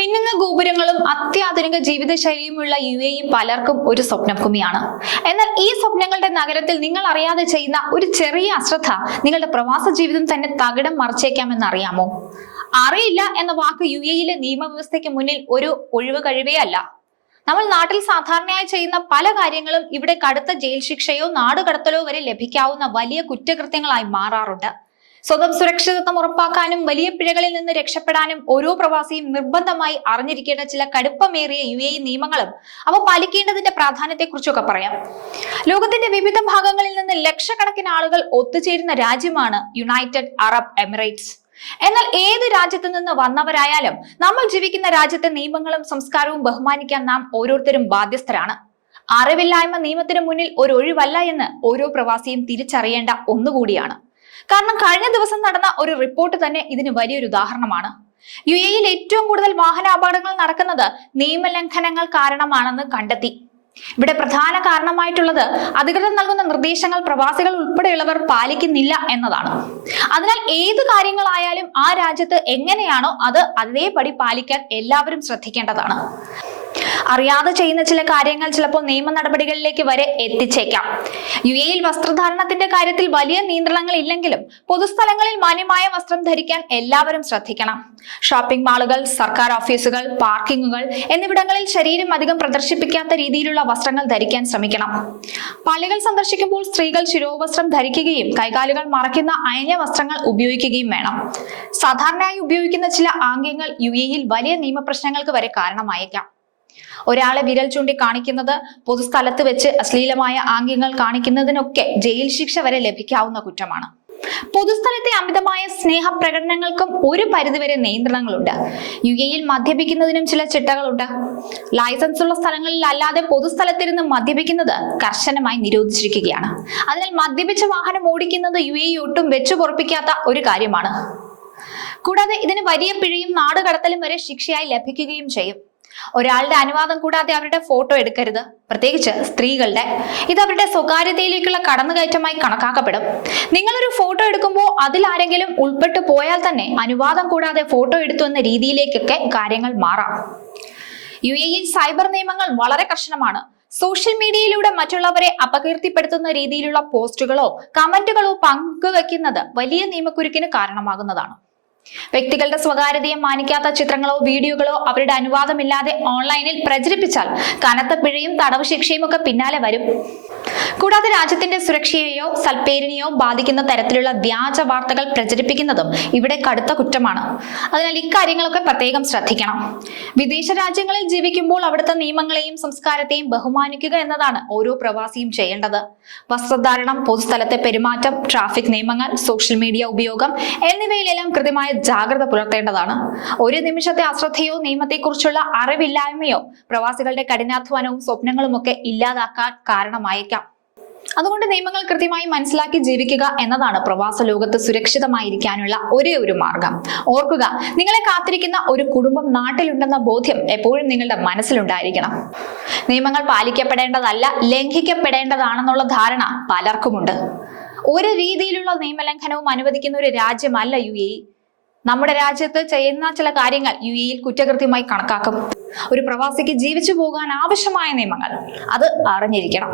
മിന്നുന്ന ഗോപുരങ്ങളും അത്യാധുനിക ജീവിതശൈലിയുമുള്ള UAE പലർക്കും ഒരു സ്വപ്നഭൂമിയാണ്. എന്നാൽ ഈ സ്വപ്നങ്ങളുടെ നഗരത്തിൽ നിങ്ങൾ അറിയാതെ ചെയ്യുന്ന ഒരു ചെറിയ അശ്രദ്ധ നിങ്ങളുടെ പ്രവാസ ജീവിതം തന്നെ തകിടം മറിച്ചേക്കാമെന്ന് അറിയാമോ? അറിയില്ല എന്ന വാക്ക് UAEയിലെ നിയമവ്യവസ്ഥയ്ക്ക് മുന്നിൽ ഒരു ഒഴിവ് കഴിവേ അല്ല. നമ്മൾ നാട്ടിൽ സാധാരണയായി ചെയ്യുന്ന പല കാര്യങ്ങളും ഇവിടെ കടുത്ത ജയിൽ ശിക്ഷയോ നാടുകടത്തലോ വരെ ലഭിക്കാവുന്ന വലിയ കുറ്റകൃത്യങ്ങളായി മാറാറുണ്ട്. സ്വന്തം സുരക്ഷിതത്വം ഉറപ്പാക്കാനും വലിയ പിഴകളിൽ നിന്ന് രക്ഷപ്പെടാനും ഓരോ പ്രവാസിയും നിർബന്ധമായി അറിഞ്ഞിരിക്കേണ്ട ചില കടുപ്പമേറിയ UAE നിയമങ്ങളും അവ പാലിക്കേണ്ടതിന്റെ പ്രാധാന്യത്തെക്കുറിച്ചൊക്കെ പറയാം. ലോകത്തിന്റെ വിവിധ ഭാഗങ്ങളിൽ നിന്ന് ലക്ഷക്കണക്കിന് ആളുകൾ ഒത്തുചേരുന്ന രാജ്യമാണ് യുണൈറ്റഡ് അറബ് എമിറേറ്റ്സ്. എന്നാൽ ഏത് രാജ്യത്ത് നിന്ന് വന്നവരായാലും നമ്മൾ ജീവിക്കുന്ന രാജ്യത്തെ നിയമങ്ങളും സംസ്കാരവും ബഹുമാനിക്കാൻ നാം ഓരോരുത്തരും ബാധ്യസ്ഥരാണ്. അറിവില്ലായ്മ നിയമത്തിന് മുന്നിൽ ഒരു ഒഴിവല്ല എന്ന് ഓരോ പ്രവാസിയും തിരിച്ചറിയേണ്ട ഒന്നുകൂടിയാണ്. കാരണം കഴിഞ്ഞ ദിവസം നടന്ന ഒരു റിപ്പോർട്ട് തന്നെ ഇതിന് വലിയൊരു ഉദാഹരണമാണ്. UAEയിൽ ഏറ്റവും കൂടുതൽ വാഹന അപകടങ്ങൾ നടക്കുന്നത് നിയമലംഘനങ്ങൾ കാരണമാണെന്ന് കണ്ടെത്തി. ഇവിടെ പ്രധാന കാരണമായിട്ടുള്ളത് അധികൃതർ നൽകുന്ന നിർദ്ദേശങ്ങൾ പ്രവാസികൾ ഉൾപ്പെടെയുള്ളവർ പാലിക്കുന്നില്ല എന്നതാണ്. അതിനാൽ ഏത് കാര്യങ്ങളായാലും ആ രാജ്യത്ത് എങ്ങനെയാണോ അത് അതേപടി പാലിക്കാൻ എല്ലാവരും ശ്രദ്ധിക്കേണ്ടതാണ്. അറിയാതെ ചെയ്യുന്ന ചില കാര്യങ്ങൾ ചിലപ്പോൾ നിയമ നടപടികളിലേക്ക് വരെ എത്തിച്ചേക്കാം. UAEയിൽ വസ്ത്രധാരണത്തിന്റെ കാര്യത്തിൽ വലിയ നിയന്ത്രണങ്ങൾ ഇല്ലെങ്കിലും പൊതുസ്ഥലങ്ങളിൽ മാന്യമായ വസ്ത്രം ധരിക്കാൻ എല്ലാവരും ശ്രദ്ധിക്കണം. ഷോപ്പിംഗ് മാളുകൾ, സർക്കാർ ഓഫീസുകൾ, പാർക്കിങ്ങുകൾ എന്നിവിടങ്ങളിൽ ശരീരം അധികം പ്രദർശിപ്പിക്കാത്ത രീതിയിലുള്ള വസ്ത്രങ്ങൾ ധരിക്കാൻ ശ്രമിക്കണം. പള്ളികൾ സന്ദർശിക്കുമ്പോൾ സ്ത്രീകൾ ശിരോവസ്ത്രം ധരിക്കുകയും കൈകാലുകൾ മറയ്ക്കുന്ന അയഞ്ഞ വസ്ത്രങ്ങൾ ഉപയോഗിക്കുകയും വേണം. സാധാരണയായി ഉപയോഗിക്കുന്ന ചില ആംഗ്യങ്ങൾ UAEയിൽ വലിയ നിയമപ്രശ്നങ്ങൾക്ക് വരെ കാരണമായേക്കാം. ഒരാളെ വിരൽ ചൂണ്ടി കാണിക്കുന്നത്, പൊതുസ്ഥലത്ത് വെച്ച് അശ്ലീലമായ ആംഗ്യങ്ങൾ കാണിക്കുന്നതിനൊക്കെ ജയിൽ ശിക്ഷ വരെ ലഭിക്കാവുന്ന കുറ്റമാണ്. പൊതുസ്ഥലത്തെ അമിതമായ സ്നേഹപ്രകടനങ്ങൾക്കും ഒരു പരിധിവരെ നിയന്ത്രണങ്ങളുണ്ട്. UAEയിൽ മദ്യപിക്കുന്നതിനും ചില ചിട്ടകളുണ്ട്. ലൈസൻസ് ഉള്ള സ്ഥലങ്ങളിൽ അല്ലാതെ പൊതുസ്ഥലത്തിരുന്ന് മദ്യപിക്കുന്നത് കർശനമായി നിരോധിച്ചിരിക്കുകയാണ്. അതിനാൽ മദ്യപിച്ച വാഹനം ഓടിക്കുന്നത് UAE ഒട്ടും വെച്ചു പൊറപ്പിക്കാത്ത ഒരു കാര്യമാണ്. കൂടാതെ ഇതിന് വലിയ പിഴയും നാടുകടത്തലും വരെ ശിക്ഷയായി ലഭിക്കുകയും ചെയ്യും. ഒരാളുടെ അനുവാദം കൂടാതെ അവരുടെ ഫോട്ടോ എടുക്കരുത്, പ്രത്യേകിച്ച് സ്ത്രീകളുടെ. ഇത് അവരുടെ സ്വകാര്യതയിലേക്കുള്ള കടന്നുകയറ്റമായി കണക്കാക്കപ്പെടും. നിങ്ങളൊരു ഫോട്ടോ എടുക്കുമ്പോൾ അതിലാരെങ്കിലും ഉൾപ്പെട്ടു പോയാൽ തന്നെ അനുവാദം കൂടാതെ ഫോട്ടോ എടുത്തു എന്ന രീതിയിലേക്കൊക്കെ കാര്യങ്ങൾ മാറാം. UAEയിൽ സൈബർ നിയമങ്ങൾ വളരെ കർശനമാണ്. സോഷ്യൽ മീഡിയയിലൂടെ മറ്റുള്ളവരെ അപകീർത്തിപ്പെടുത്തുന്ന രീതിയിലുള്ള പോസ്റ്റുകളോ കമന്റുകളോ പങ്കുവെക്കുന്നത് വലിയ നിയമക്കുരുക്കിന് കാരണമാകുന്നതാണ്. വ്യക്തികളുടെ സ്വകാര്യതയെ മാനിക്കാത്ത ചിത്രങ്ങളോ വീഡിയോകളോ അവരുടെ അനുവാദമില്ലാതെ ഓൺലൈനിൽ പ്രചരിപ്പിച്ചാൽ കനത്ത പിഴയും തടവ് ശിക്ഷയും ഒക്കെ പിന്നാലെ വരും. കൂടാതെ രാജ്യത്തിന്റെ സുരക്ഷയെയോ സൽപ്പേരിനെയോ ബാധിക്കുന്ന തരത്തിലുള്ള വ്യാജ വാർത്തകൾ പ്രചരിപ്പിക്കുന്നതും ഇവിടെ കടുത്ത കുറ്റമാണ്. അതിനാൽ ഇക്കാര്യങ്ങളൊക്കെ പ്രത്യേകം ശ്രദ്ധിക്കണം. വിദേശ രാജ്യങ്ങളിൽ ജീവിക്കുമ്പോൾ അവിടുത്തെ നിയമങ്ങളെയും സംസ്കാരത്തെയും ബഹുമാനിക്കുക എന്നതാണ് ഓരോ പ്രവാസിയും ചെയ്യേണ്ടത്. വസ്ത്രധാരണം, പൊതുസ്ഥലത്തെ പെരുമാറ്റം, ട്രാഫിക് നിയമങ്ങൾ, സോഷ്യൽ മീഡിയ ഉപയോഗം എന്നിവയിലെല്ലാം കൃത്യമായ ജാഗ്രത പുലർത്തേണ്ടതാണ്. ഒരു നിമിഷത്തെ അശ്രദ്ധയോ നിയമത്തെക്കുറിച്ചുള്ള അറിവില്ലായ്മയോ പ്രവാസികളുടെ കഠിനാധ്വാനവും സ്വപ്നങ്ങളും ഒക്കെ ഇല്ലാതാക്കാൻ കാരണമായേക്കാം. അതുകൊണ്ട് നിയമങ്ങൾ കൃത്യമായി മനസ്സിലാക്കി ജീവിക്കുക എന്നതാണ് പ്രവാസ ലോകത്ത് സുരക്ഷിതമായിരിക്കാനുള്ള ഒരേ ഒരു മാർഗം. ഓർക്കുക, നിങ്ങളെ കാത്തിരിക്കുന്ന ഒരു കുടുംബം നാട്ടിലുണ്ടെന്ന ബോധ്യം എപ്പോഴും നിങ്ങളുടെ മനസ്സിലുണ്ടായിരിക്കണം. നിയമങ്ങൾ പാലിക്കപ്പെടേണ്ടതല്ല, ലംഘിക്കപ്പെടേണ്ടതാണെന്നുള്ള ധാരണ പലർക്കുമുണ്ട്. ഒരു രീതിയിലുള്ള നിയമലംഘനവും അനുവദിക്കുന്ന ഒരു രാജ്യമല്ല UAE. നമ്മുടെ രാജ്യത്ത് ചെയ്യുന്ന ചില കാര്യങ്ങൾ UAEയിൽ കുറ്റകൃത്യമായി കണക്കാക്കും. ഒരു പ്രവാസിക്ക് ജീവിച്ചു പോകാൻ ആവശ്യമായ നിയമങ്ങൾ അത് അറിഞ്ഞിരിക്കണം.